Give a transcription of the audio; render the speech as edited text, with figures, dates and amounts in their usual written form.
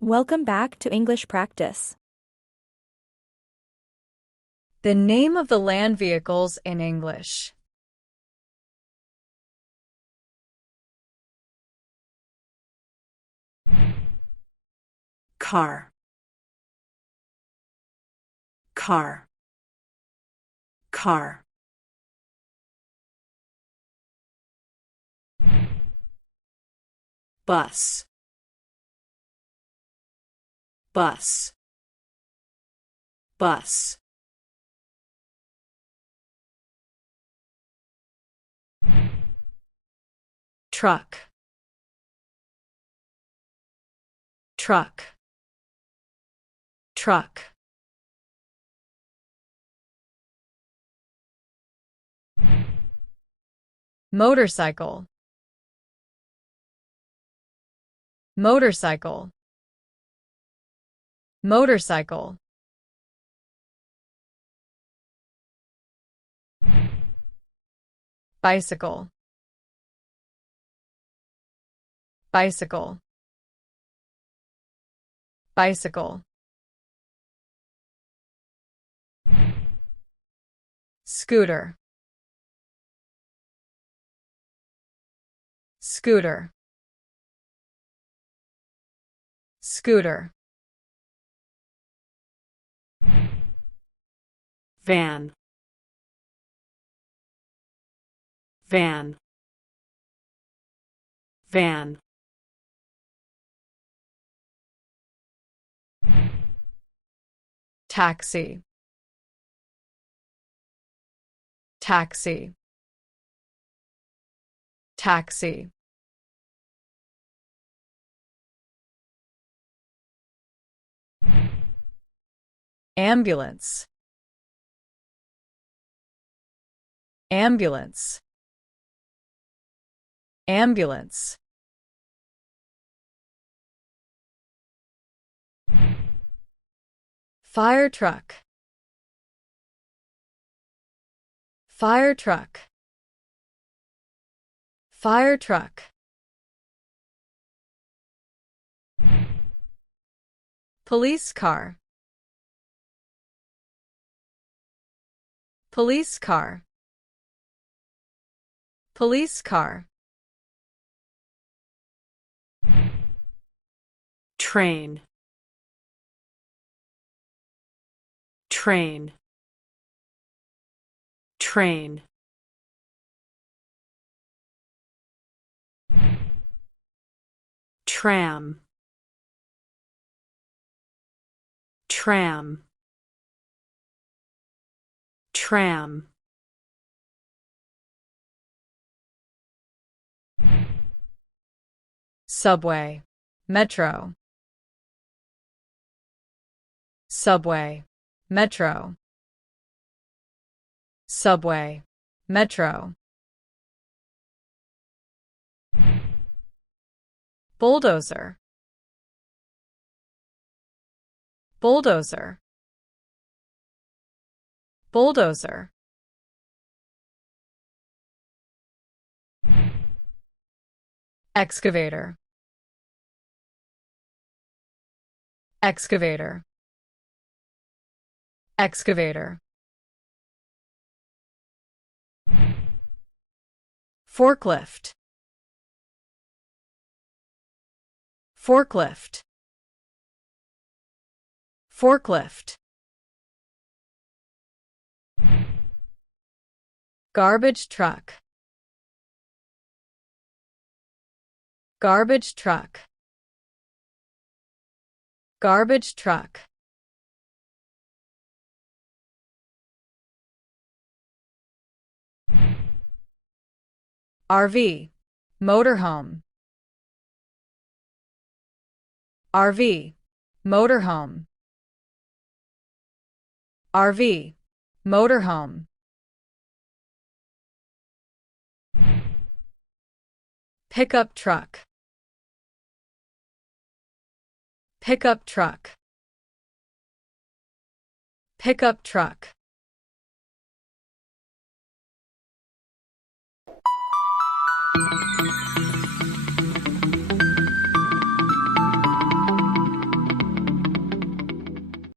Welcome back to English Practice. The name of the land vehicles in English. Car, car, car. Bus, bus, bus. Truck, truck, truck. Motorcycle, motorcycle, motorcycle. Bicycle, bicycle, bicycle. Scooter, scooter, scooter. Van, van, van. Taxi, taxi, taxi. Ambulance, ambulance, ambulance. Fire truck, fire truck, fire truck. Police car, police car, police car. Train, train, train. Tram, tram, tram. Subway, metro, subway, metro, subway, metro. Bulldozer, bulldozer, bulldozer. Excavator, excavator, excavator. Forklift, forklift, forklift. Garbage truck, garbage truck, garbage truck. RV, motorhome, RV, motorhome, RV, motorhome. Pickup truck, pickup truck, pickup truck.